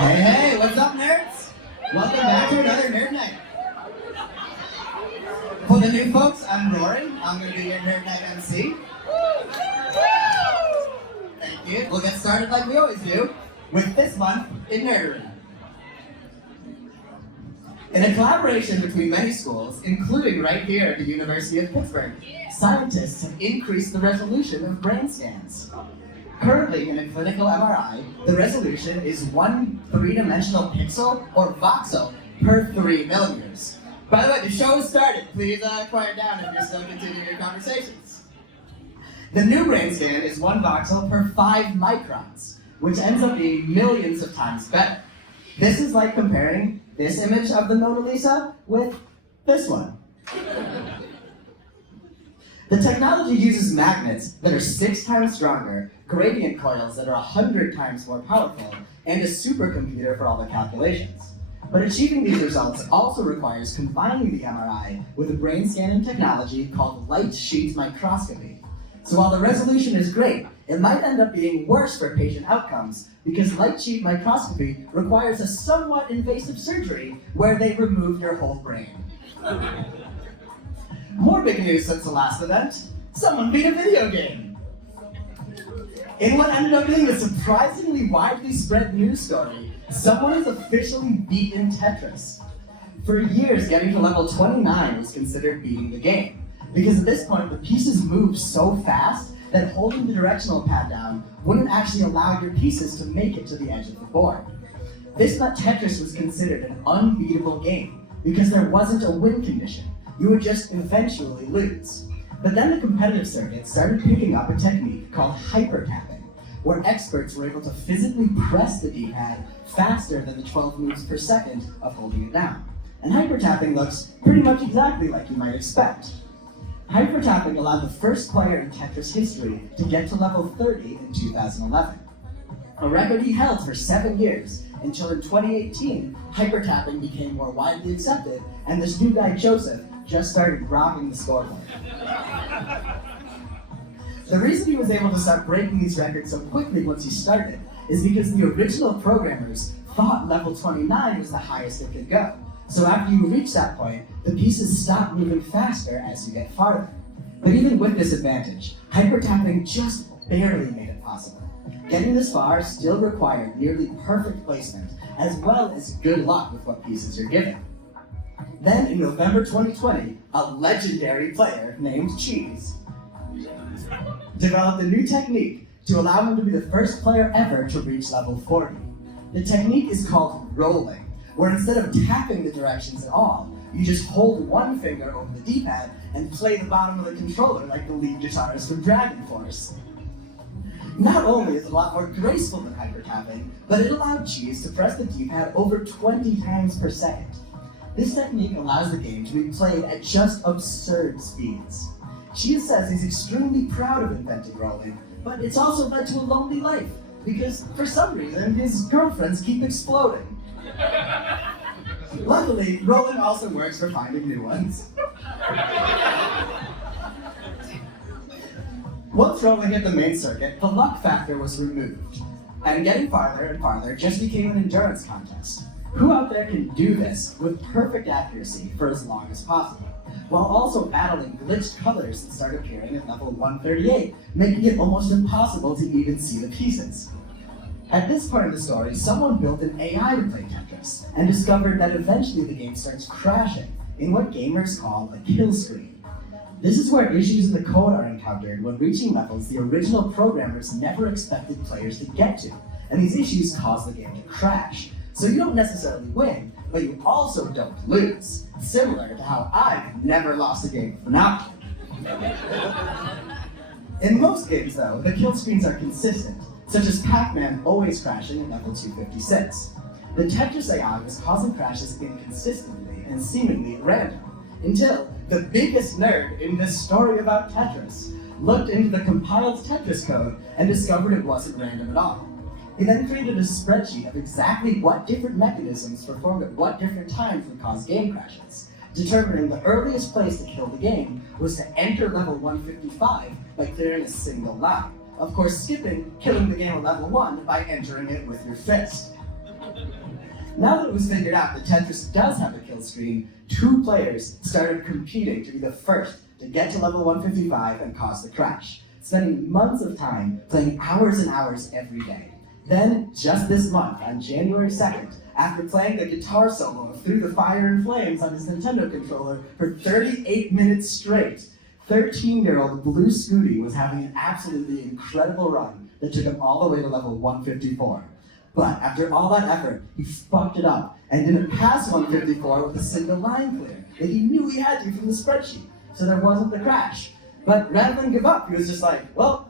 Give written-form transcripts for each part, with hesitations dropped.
Hey, what's up, nerds? Welcome back to another Nerd Night. For the new folks, I'm Rory. I'm going to be your Nerd Night MC. Thank you. We'll get started like we always do, with this month in Nerdery. In a collaboration between many schools, including right here at the University of Pittsburgh, scientists have increased the resolution of brain scans. Currently, in a clinical MRI, the resolution is 1 three-dimensional pixel or voxel per 3 millimeters. By the way, the show has started. Please quiet down if you're still continuing your conversations. The new brain scan is 1 voxel per 5 microns, which ends up being millions of times better. This is like comparing this image of the Mona Lisa with this one. The technology uses magnets that are 6 times stronger, gradient coils that are 100 times more powerful, and a supercomputer for all the calculations. But achieving these results also requires combining the MRI with a brain scanning technology called light sheet microscopy. So while the resolution is great, it might end up being worse for patient outcomes because light sheet microscopy requires a somewhat invasive surgery where they remove your whole brain. More big news since the last event, someone beat a video game. In what ended up being a surprisingly widely spread news story, someone has officially beaten Tetris. For years, getting to level 29 was considered beating the game, because at this point the pieces moved so fast that holding the directional pad down wouldn't actually allow your pieces to make it to the edge of the board. This meant Tetris was considered an unbeatable game, because there wasn't a win condition. You would just eventually lose. But then the competitive circuit started picking up a technique called hyper-tapping, where experts were able to physically press the D-pad faster than the 12 moves per second of holding it down. And hyper-tapping looks pretty much exactly like you might expect. Hyper-tapping allowed the first player in Tetris history to get to level 30 in 2011. A record he held for 7 years, until in 2018, hyper-tapping became more widely accepted, and this new guy, Joseph, just started rocking the scoreboard. The reason he was able to start breaking these records so quickly once he started is because the original programmers thought level 29 was the highest it could go. So after you reach that point, the pieces stop moving faster as you get farther. But even with this advantage, hyper-tapping just barely made it possible. Getting this far still required nearly perfect placement, as well as good luck with what pieces you're given. Then in November 2020, a legendary player named Cheese developed a new technique to allow him to be the first player ever to reach level 40. The technique is called rolling, where instead of tapping the directions at all, you just hold one finger over the D-pad and play the bottom of the controller like the lead guitarist from Dragon Force. Not only is it a lot more graceful than hyper-tapping, but it allowed Cheese to press the D-pad over 20 times per second. This technique allows the game to be played at just absurd speeds. Cheese says he's extremely proud of inventing rolling, but it's also led to a lonely life, because for some reason his girlfriends keep exploding. Luckily, rolling also works for finding new ones. Once rolling hit the main circuit, the luck factor was removed, and getting farther and farther just became an endurance contest. Who out there can do this with perfect accuracy for as long as possible, while also battling glitched colors that start appearing at level 138, making it almost impossible to even see the pieces. At this part of the story, someone built an AI to play Tetris, and discovered that eventually the game starts crashing in what gamers call a kill screen. This is where issues in the code are encountered when reaching levels the original programmers never expected players to get to, and these issues cause the game to crash. So you don't necessarily win, but you also don't lose, similar to how I've never lost a game of Monopoly. In most games though, the kill screens are consistent, such as Pac-Man always crashing at level 256. The Tetris AI was causing crashes inconsistently and seemingly at random, until the biggest nerd in this story about Tetris looked into the compiled Tetris code and discovered it wasn't random at all. He then created a spreadsheet of exactly what different mechanisms performed at what different times would cause game crashes, determining the earliest place to kill the game was to enter level 155 by clearing a single line. Of course, skipping killing the game at level 1 by entering it with your fist. Now that it was figured out that Tetris does have a kill screen, 2 players started competing to be the first to get to level 155 and cause the crash, spending months of time playing hours and hours every day. Then, just this month, on January 2nd, after playing the guitar solo of Through the Fire and Flames on his Nintendo controller for 38 minutes straight, 13-year-old Blue Scooty was having an absolutely incredible run that took him all the way to level 154. But after all that effort, he fucked it up and didn't pass 154 with a single line clear that he knew he had to from the spreadsheet, so there wasn't the crash. But rather than give up, he was just like, well,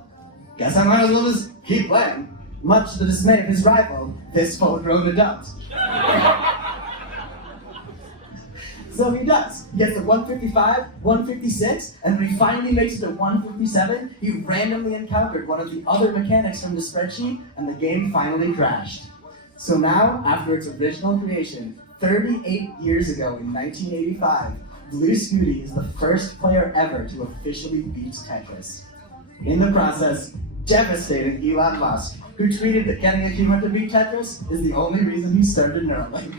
guess I might as well just keep playing. Much to the dismay of his rival, this foe grown adult. So he does. He gets to 155, 156, and when he finally makes it to 157, he randomly encountered one of the other mechanics from the spreadsheet, and the game finally crashed. So now, after its original creation, 38 years ago in 1985, Blue Scooty is the first player ever to officially beat Tetris. In the process, devastating Elon Musk, who tweeted that getting a human to beat Tetris is the only reason he started Neuralink.